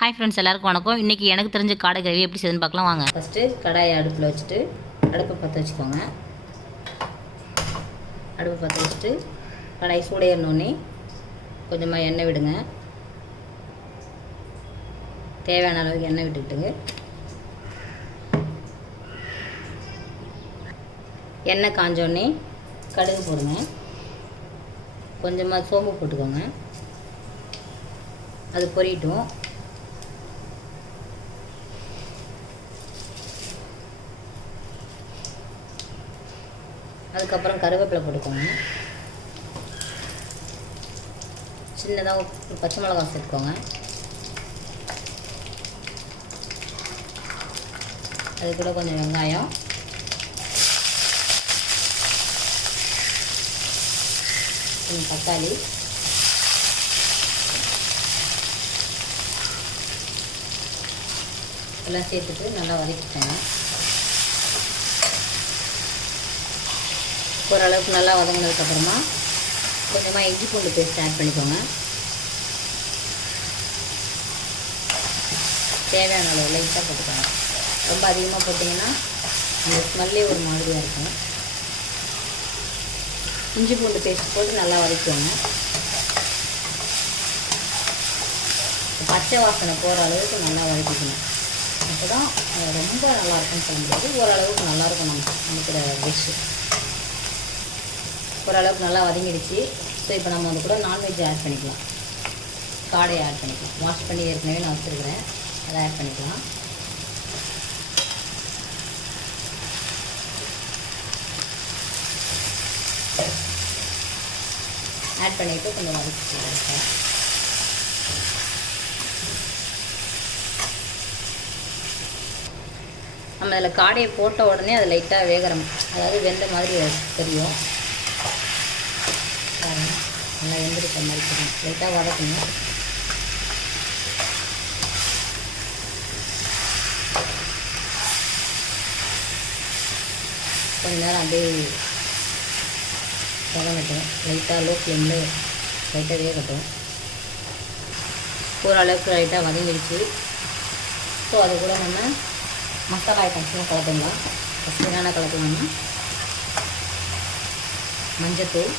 Hi friends, எல்லாருக்கும் வணக்கம். இன்றைக்கி எனக்கு தெரிஞ்ச காடை கிரேவி எப்படி செய்யுதுன்னு பார்க்கலாம் வாங்க. ஃபஸ்ட்டு கடாயை அடுப்பில் வச்சுட்டு அடுப்பை பற்ற வச்சுக்கோங்க. அடுப்பை பற்ற வச்சுட்டு கடாய் சூடேறினோடனே கொஞ்சமாக எண்ணெய் விடுங்க. தேவையான அளவுக்கு எண்ணெய் விட்டுக்கிட்டுங்க. எண்ணெய் காஞ்சோடனே கடுகு போடுங்க. கொஞ்சமாக சோம்பு போட்டுக்கோங்க. அது பொரியட்டும். அதுக்கப்புறம் கருவேப்பிலை போட்டுக்கோங்க. சின்னதாக ஒரு பச்சை மிளகாய் சேர்த்துக்கோங்க. அது கூட கொஞ்சம் வெங்காயம், கொஞ்சம் தக்காளி, எல்லாம் சேர்த்துட்டு நல்லா வதக்கிக்கோங்க. ஓரளவுக்கு நல்லா வதங்கினதுக்கப்புறமா கொஞ்சமாக இஞ்சி பூண்டு பேஸ்ட் ஆட் பண்ணிக்கோங்க. தேவையான அளவு லைட்டாக போட்டுக்கோங்க. ரொம்ப அதிகமாக போட்டிங்கன்னா அந்த ஸ்மெல்லே ஒரு மாதிரியாக இருக்கும். இஞ்சி பூண்டு பேஸ்ட் போட்டு நல்லா வதக்கிக்கோங்க. பச்சை வாசனை போகிற அளவுக்கு நல்லா வதக்கிக்கணும். அப்போ தான் ரொம்ப நல்லாயிருக்குன்னு சொல்ல முடியாது, ஓரளவுக்கு நல்லாயிருக்கும் நமக்கு டிஷ்ஷு. ஓரளவுக்கு நல்லா வதங்கிடுச்சு. ஸோ இப்போ நம்ம வந்து கூட நான்வெஜ் ஆட் பண்ணிக்கலாம். காடையை ஆட் பண்ணிக்கலாம். வாஷ் பண்ணி ஏற்கனவே நான் வச்சுருக்கிறேன், அதை ஆட் பண்ணிக்கலாம். ஆட் பண்ணிவிட்டு கொஞ்சம் வதக்கிக்கலாம். நம்ம அதில் காடையை போட்ட உடனே அது லைட்டாக வேகரம், அதாவது வெந்த மாதிரி தெரியும். நல்லா வெந்திருக்க மாதிரி தெரியும். லைட்டாக வதக்கணும். கொஞ்ச நேரம் அப்படியே வதங்கட்டும். லைட்டாக லோ ஃப்ளேமில் லைட்டாக வேகட்டும். ஓரளவுக்கு லைட்டாக வதங்கிடுச்சு. ஸோ அது கூட நம்ம மசாலா ஐட்டம்ஸ்லாம் கலந்துடலாம். ஃபஸ்ட்டு என்னென்ன கலக்கலாம்னா மஞ்சத்தூள்,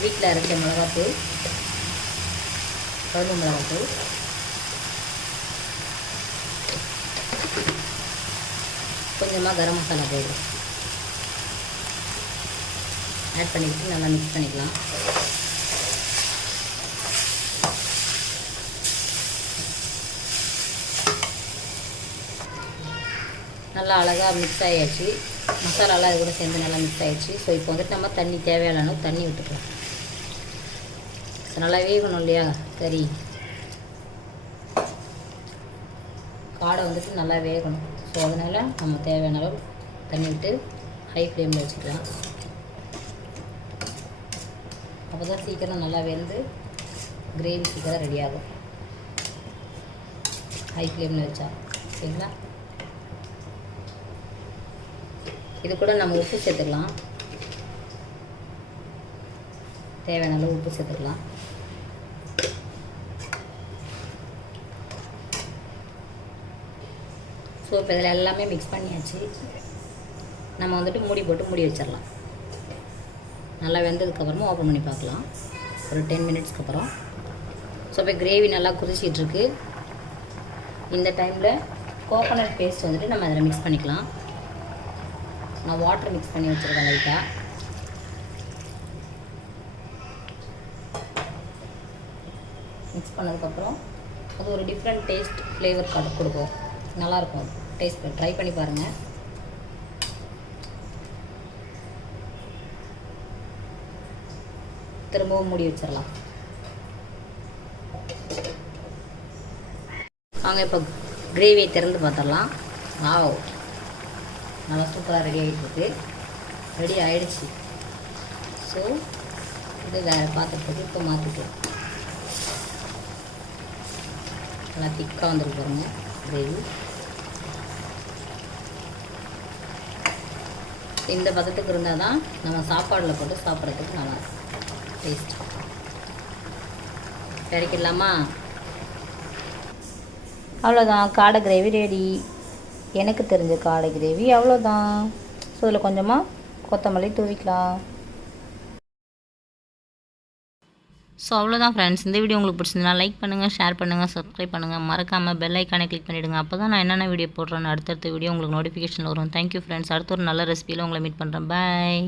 வீட்டில் அரைச்ச மிளகாத்தூள், குழம்பு மிளகாத்தூள், கொஞ்சமாக கரம் மசாலா பவுடர் ஆட் பண்ணிக்கிட்டு நல்லா மிக்ஸ் பண்ணிக்கலாம். நல்லா அழகாக மிக்ஸ் ஆகிடுச்சு. மசாலாலாம் அது கூட சேர்ந்து நல்லா மிக்ஸ் ஆகிடுச்சு. ஸோ இப்போ வந்துட்டு நம்ம தண்ணி தேவையான அளவு தண்ணி விட்டுக்கலாம். நல்லா வேகணும் இல்லையா கறி, காடை வந்துட்டு நல்லா வேகணும். ஸோ அதனால் நம்ம தேவையான அளவு தண்ணி விட்டு ஹை ஃப்ளேமில் வச்சுக்கலாம். அப்போ தான் சீக்கிரம் நல்லா வெந்து கிரேவி சீக்கிரம் ரெடி ஆகும். ஹை ஃப்ளேமில் வச்சா சரிங்களா. இது கூட நம்ம உப்பு சேர்த்துக்கலாம். தேவையான அளவு உப்பு சேர்த்துக்கலாம். ஸோ இப்போ இதில் எல்லாமே மிக்ஸ் பண்ணியாச்சு. நம்ம வந்துட்டு மூடி போட்டு மூடி வச்சிடலாம். நல்லா வெந்ததுக்கப்புறமா ஓப்பன் பண்ணி பார்க்கலாம் ஒரு 10 மினிட்ஸ்க்கு அப்புறம். ஸோ இப்போ கிரேவி நல்லா கொதிச்சிட்ருக்கு. இந்த டைமில் கோகோனட் பேஸ்ட் வந்துட்டு நம்ம அதில் மிக்ஸ் பண்ணிக்கலாம். நான் வாட்டர் மிக்ஸ் பண்ணி வச்சுருக்கேன் லைட்டாக. மிக்ஸ் பண்ணதுக்கப்புறம் அது ஒரு டிஃப்ரெண்ட் டேஸ்ட் ஃப்ளேவர் கொடுக்கும். நல்லாயிருக்கும். டேஸ்ட் ட்ரை பண்ணி பாருங்கள். திரும்பவும் மூடி வச்சிடலாம். வாங்க இப்போ கிரேவியை திறந்து பார்த்துடலாம். வாவ், நல்லா சூப்பராக ரெடி ஆகிட்டுருக்கு. ரெடி ஆகிடுச்சு. ஸோ இது வேறு பாத்திரத்துக்கு இப்போ மாற்றிக்கலாம். நல்லா திக்காக வந்துருக்கு பாருங்கள் கிரேவி. இந்த பதத்துக்கு இருந்தால் தான் நம்ம சாப்பாடில் போட்டு சாப்பிட்றதுக்கு நல்லா டேஸ்ட். இறக்கிடலாமா? அவ்வளோதான், காடை கிரேவி ரெடி. எனக்கு தெரிஞ்ச காடை கிரேவி அவ்வளோதான். ஸோ இதில் கொஞ்சமாக கொத்தமல்லி தூவிக்கலாம். ஸோ அவ்வளோதான் ஃப்ரெண்ட்ஸ். இந்த வீடியோ உங்களுக்கு பிடிச்சிருந்தா லைக் பண்ணுங்கள், ஷேர் பண்ணுங்கள், சப்ஸ்கிரைப் பண்ணுங்கள். மறக்காமல் பெல் ஐக்கானை கிளிக் பண்ணிவிடுங்க. அப்போ தான் நான் என்னென்ன வீடியோ போடுறேன்னு அடுத்தடுத்த வீடியோ உங்களுக்கு நோட்டிஃபிகேஷன் வரும். Thank you friends. அடுத்த ஒரு நல்ல ரெசிபியில் உங்களை மீட் பண்ணுறேன். பாய்.